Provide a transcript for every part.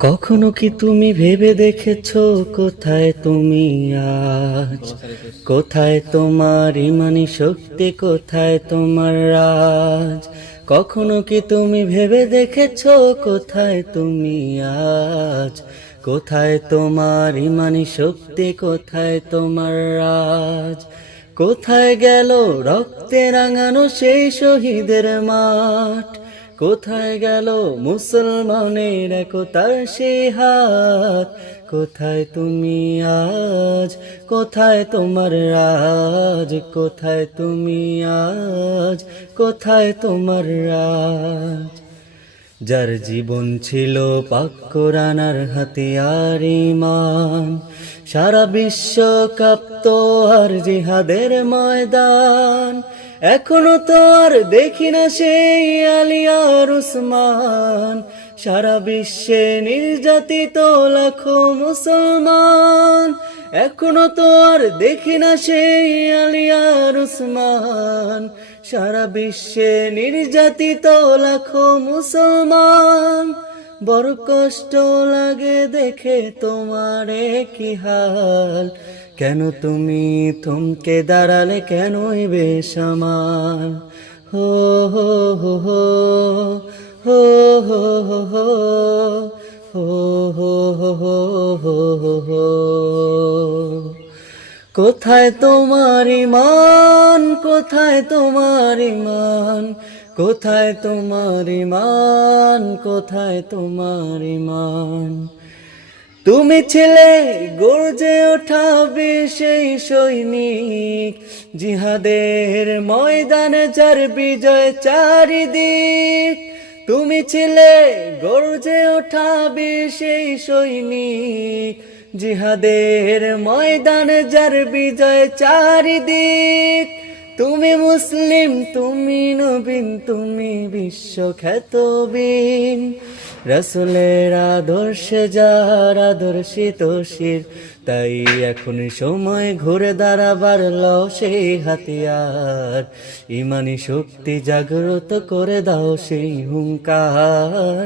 কখনো কি তুমি ভেবে দেখেছো কোথায় তুমি আজ? কোথায় তোমার ইমানি শক্তি, কোথায় তোমার রাজ? কখনো কি তুমি ভেবে দেখেছো কোথায় তুমি আজ? কোথায় তোমার ইমানি শক্তি, কোথায় তোমার রাজ? কোথায় গেল রক্তে রাঙানো সেই শহীদের মাঠ? কোথায় গেল মুসলমানের একতার সেই হাত? কোথায় তুমি আজ? কোথায় তোমার রাজ? কোথায় তুমি আজ? কোথায় তোমার রাজ? যার জীবন ছিল পাক কোরআন আর হাতিয়ার ঈমান, সারা বিশ্ব কাঁপতো আর জিহাদের ময়দান। এখনো তো আর দেখি না সেই আলী আর উসমান, সারা বিশ্বে নির্যাতিত লাখো মুসলমান। এখনো তো আর দেখি না সেই আলী আর উসমান, সারা বিশ্বে নির্যাতিত লাখো মুসলমান। বড় কষ্ট লাগে দেখে তোমারে কি হাল, কেন তুমি থমকে দাঁড়ালে, কেনই বেসামাল? হো হো হো হো হো হো হো হো হো হো হো হো হো হো। কোথায় তোমার ঈমান? কোথায় তোমার ঈমান? কোথায় তোমার ঈমান? কোথায় তোমার ঈমান? তুমি ছিলে গর্জে ওঠা সেই সৈনিক, জিহাদের ময়দানে যার বিজয় চারিদিক। তুমি ছিলে গর্জে ওঠা সেই সৈনিক, জিহাদের ময়দানে যার বিজয় চারিদিক। তুমি মুসলিম, তুমি নবীন, তুমি বিশ্বখ্যাত বীর, রাসূলের আদর্শে যার আদর্শিত শির। তাই এখন সময় ঘুরে দাঁড়াবার, লও সেই হাতিয়ার, ইমানি শক্তি জাগ্রত করে দাও সেই হুঙ্কার।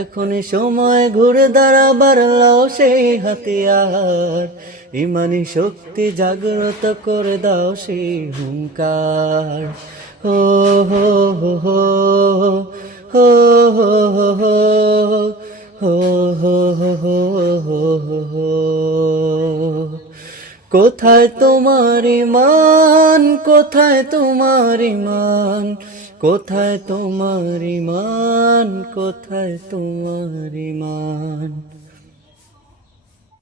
এখন সময় ঘুরে দাঁড়াবার, লও সেই হাতিয়ার, ইমানি শক্তি জাগ্রত করে দাও সেই হুঙ্কার। হো হো হো হো হো হো হো হো হো হো হো হো হো। কোথায় তোমার ঈমান? কোথায় তোমার ঈমান? কোথায় তোমার ঈমান? কোথায় তোমার ঈমান?